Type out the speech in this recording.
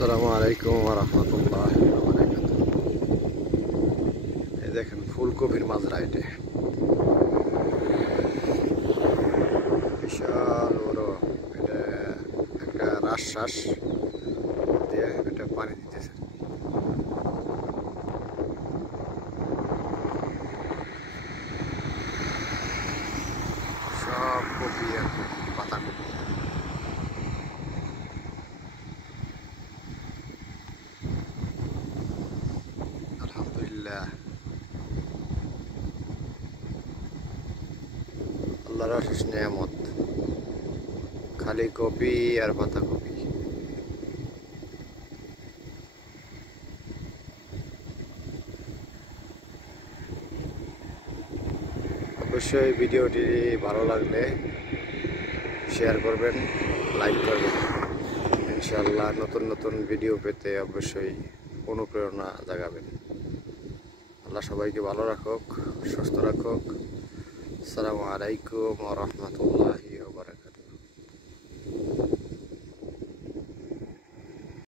আসসালামু আলাইকুম ওয়া রাহমাতুল্লাহি ওয়া বারাকাতুহু। এই দেখেন ফুলকপির মাজরা, এটা বিশাল বড়। এটা একটা রাজশ্বাস দিয়ে এটা পানি দিতেছে। সব কপি আর কপি, পাতাকপি। আলহামদুলিল্লাহ, আল্লাহর অশেষ নিয়ামত। খালি কপি আর পাতাকপি। অবশ্যই ভিডিওটি ভালো লাগলে শেয়ার করবেন, লাইক করবেন। ইনশাআল্লাহ নতুন নতুন ভিডিও পেতে অবশ্যই অনুপ্রেরণা জাগাবেন। আল্লাহ সবাইকে ভালো রাখুক, সুস্থ রাখুক। আসসালামু আলাইকুম ওয়া রাহমাতুল্লাহি